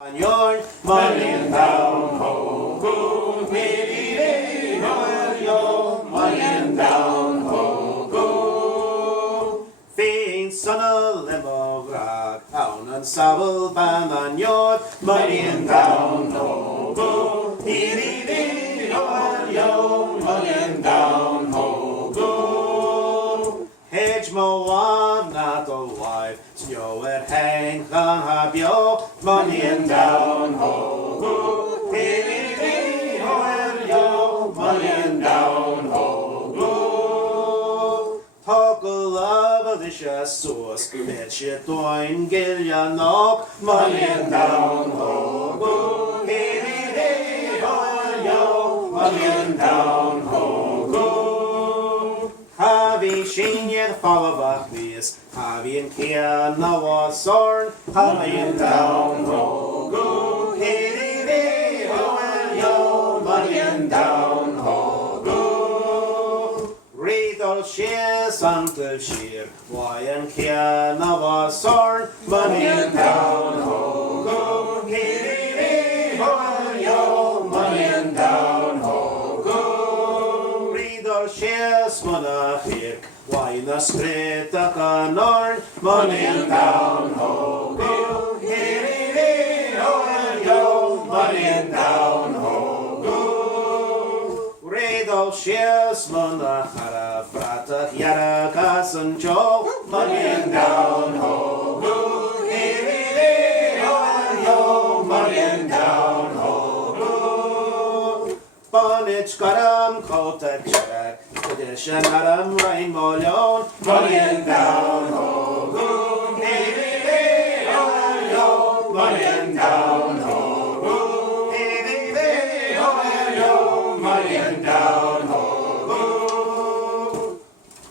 On your money down, ho, go, hey, yo, money down, ho, go. Fin son a limo rock, down and saddle ban on your money down, ho, go, hey, yo, money down, ho, go. Hedge mo one, not a wife. Yo at hang on have yo money and down ho go hey yo money and down ho go talk a love this sauce bet you doing get ya knock money and down ho go hey yo money and down ho go have you seen yet follow back this have you here now a sword have you down ho go hey yo money and down ho go read all shares until sheer why and here now a sword money and down ho go hey yo money and down ho go read all shares wanna hear why the street a canor money and down ho go hey yo money and down ho go read all shares mana hara frata yara kasan jo money and down ho go hey yo money and down ho go Bonnet karam kota check Tradition aram rainbow money and down ho